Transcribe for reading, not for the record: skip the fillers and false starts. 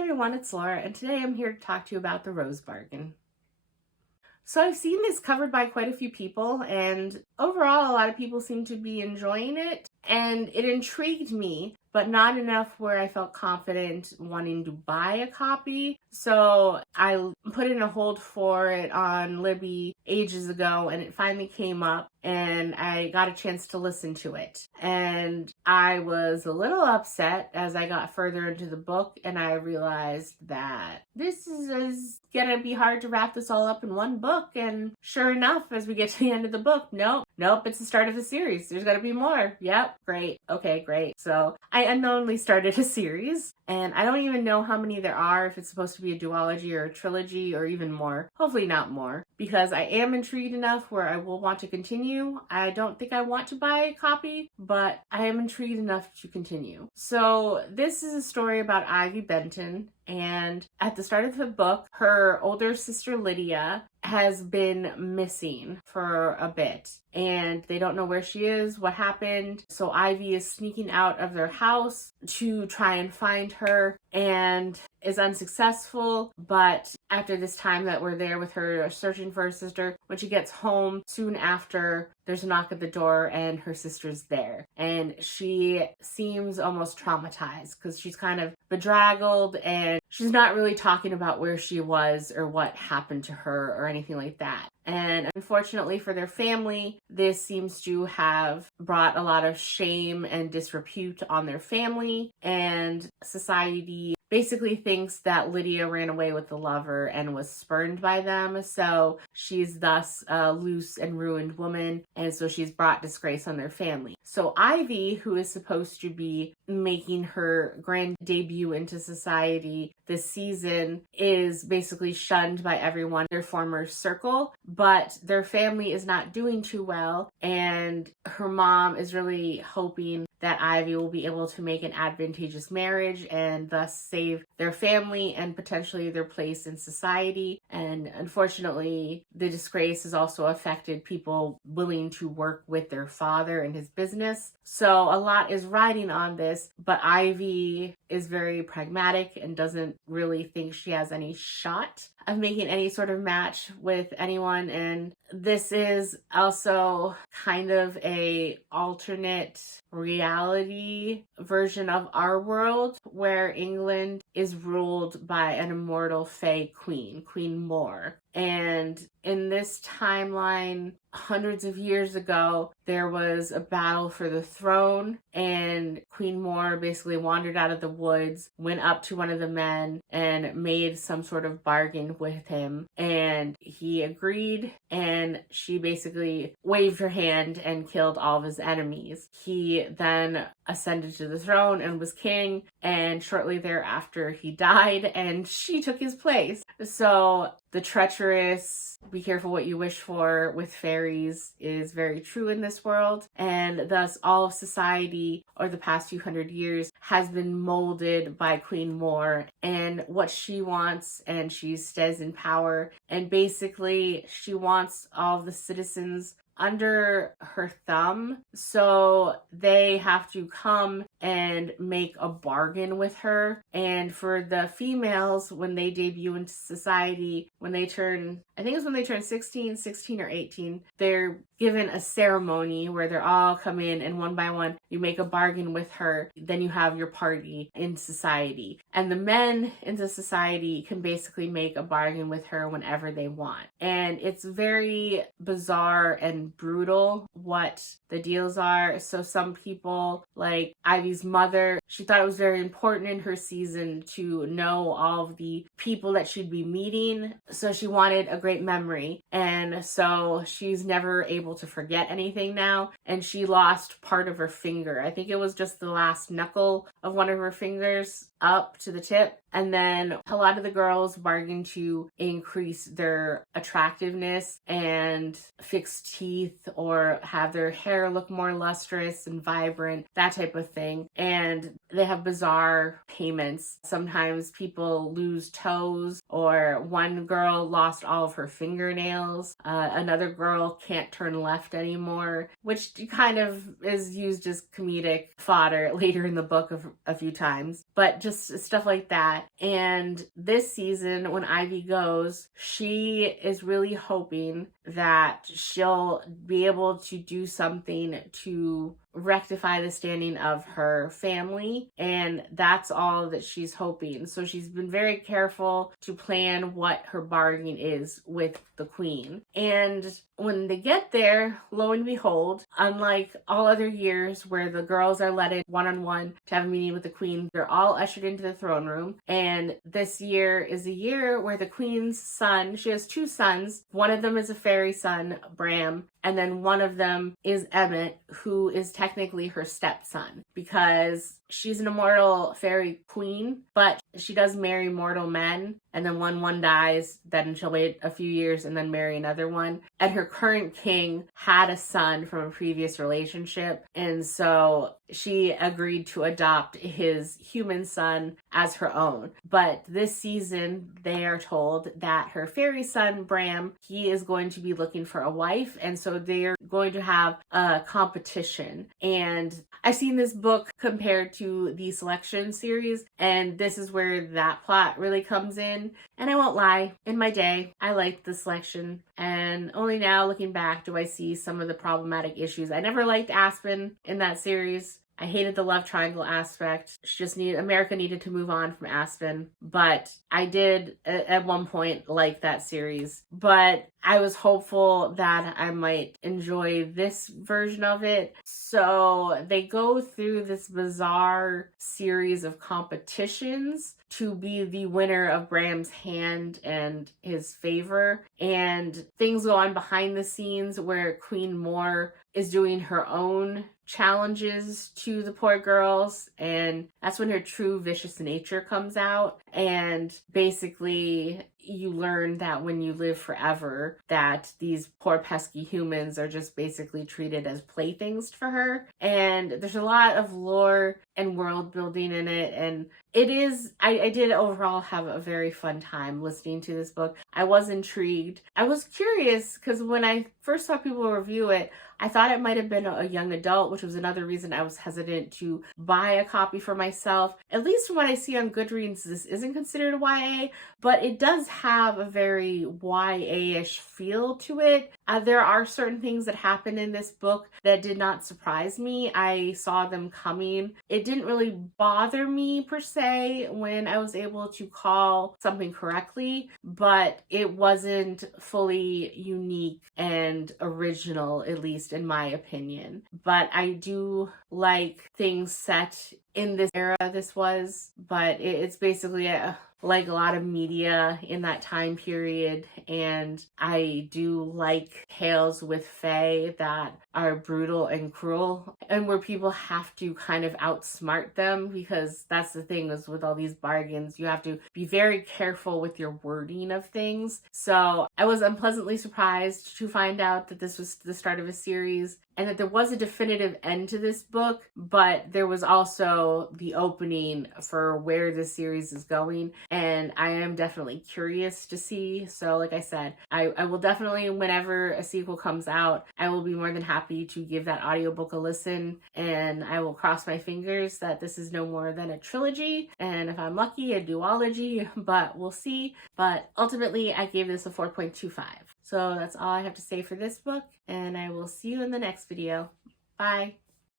Hi everyone, it's Laura, and today I'm here to talk to you about the Rose Bargain. So I've seen this covered by quite a few people, and overall a lot of people seem to be enjoying it, and it intrigued me, but not enough where I felt confident wanting to buy a copy. So I put in a hold for it on Libby ages ago, and it finally came up, and I got a chance to listen to it. And I was a little upset as I got further into the book, and I realized that this is gonna be hard to wrap this all up in one book. And sure enough, as we get to the end of the book, nope, it's the start of a series. There's gonna be more. Yep, great. Okay, great. So I unknowingly started a series, and I don't even know how many there are, if it's supposed to be a duology or a trilogy or even more. Hopefully not more, because I am intrigued enough where I will want to continue. I don't think I want to buy a copy, but I am intrigued enough to continue. So this is a story about Ivy Benton, and at the start of the book, her older sister Lydia has been missing for a bit, and they don't know where she is, what happened. So Ivy is sneaking out of their house to try and find her, and is unsuccessful. But after this time that we're there with her searching for her sister, when she gets home soon after, there's a knock at the door and her sister's there, and she seems almost traumatized because she's kind of bedraggled, and she's not really talking about where she was or what happened to her or anything like that. And unfortunately for their family, this seems to have brought a lot of shame and disrepute on their family, and society basically thinks that Lydia ran away with the lover and was spurned by them. So she's thus a loose and ruined woman, and so she's brought disgrace on their family. So Ivy, who is supposed to be making her grand debut into society this season, is basically shunned by everyone in their former circle, but their family is not doing too well, and her mom is really hoping that Ivy will be able to make an advantageous marriage and thus save their family and potentially their place in society. And unfortunately, the disgrace has also affected people willing to work with their father and his business. So a lot is riding on this, but Ivy is very pragmatic and doesn't really think she has any shot of making any sort of match with anyone. And this is also kind of a alternate reality version of our world, where England is ruled by an immortal fae queen, Queen More. And in this timeline, hundreds of years ago, there was a battle for the throne, and Queen More basically wandered out of the woods, went up to one of the men, and made some sort of bargain with him. And he agreed, and she basically waved her hand and killed all of his enemies. He then ascended to the throne and was king, and shortly thereafter he died, and she took his place. So the treacherous, be careful what you wish for with fairies is very true in this world, and thus all of society over the past few hundred years has been molded by Queen More and what she wants, and she stays in power, and basically she wants all of the citizens under her thumb, so they have to come and make a bargain with her. And for the females, when they debut into society, when they turn, I think it's when they turn 16 or 18, they're given a ceremony where they're all come in, and one by one you make a bargain with her, then you have your party in society. And the men in the society can basically make a bargain with her whenever they want. And it's very bizarre and brutal what the deals are. So some people, like Ivy's mother, she thought it was very important in her season to know all of the people that she'd be meeting, so she wanted a great memory, and so she's never able to forget anything now, and she lost part of her finger. I think it was just the last knuckle of one of her fingers up to the tip. And then a lot of the girls bargain to increase their attractiveness and fix teeth or have their hair look more lustrous and vibrant, that type of thing. And they have bizarre payments. Sometimes people lose toes, or one girl lost all of her fingernails. Another girl can't turn left anymore, which kind of is used as comedic fodder later in the book a few times. but just stuff like that. And this season, when Ivy goes, she is really hoping that she'll be able to do something to rectify the standing of her family, and that's all that she's hoping. So she's been very careful to plan what her bargain is with the queen. And when they get there, lo and behold, unlike all other years where the girls are let in one-on-one to have a meeting with the queen, they're all ushered into the throne room. And this year is a year where the queen's son, she has two sons, one of them is a fairy son, Bram, and then one of them is Emmett, who is technically her stepson, because she's an immortal fairy queen, but she does marry mortal men. And then when one dies, then she'll wait a few years and then marry another one. And her current king had a son from a previous relationship. And so she agreed to adopt his human son as her own. But this season, they are told that her fairy son, Bram, he is going to be looking for a wife. And so they're going to have a competition. And I've seen this book compared to the Selection series, and this is where that plot really comes in. And I won't lie, in my day, I liked the Selection, and only now looking back do I see some of the problematic issues. I never liked Aspen in that series. I hated the love triangle aspect. America needed to move on from Aspen, but I did at one point like that series. But I was hopeful that I might enjoy this version of it. So they go through this bizarre series of competitions to be the winner of Bram's hand and his favor. And things go on behind the scenes where Queen Moore is doing her own challenges to the poor girls, and that's when her true vicious nature comes out. And basically you learn that when you live forever, that these poor pesky humans are just basically treated as playthings for her. And there's a lot of lore and world building in it, and I did overall have a very fun time listening to this book. I was intrigued. I was curious because when I first saw people review it, I thought it might have been a young adult, which was another reason I was hesitant to buy a copy for myself. At least from what I see on Goodreads, this isn't considered a YA, but it does have a very YA-ish feel to it. There are certain things that happen in this book that did not surprise me. I saw them coming. It didn't really bother me per se when I was able to call something correctly, but it wasn't fully unique and original, at least in my opinion. But I do like things set in this era this was, but it's basically like a lot of media in that time period, and I do like tales with fae that are brutal and cruel, and where people have to kind of outsmart them, because that's the thing is with all these bargains, you have to be very careful with your wording of things. So I was unpleasantly surprised to find out that this was the start of a series, and that there was a definitive end to this book, but there was also the opening for where this series is going, and I am definitely curious to see. So like I said, I will definitely, whenever a sequel comes out, I will be more than happy to give that audiobook a listen, and I will cross my fingers that this is no more than a trilogy, and if I'm lucky, a duology, but we'll see. But ultimately, I gave this a 4.25. So that's all I have to say for this book, and I will see you in the next video. Bye.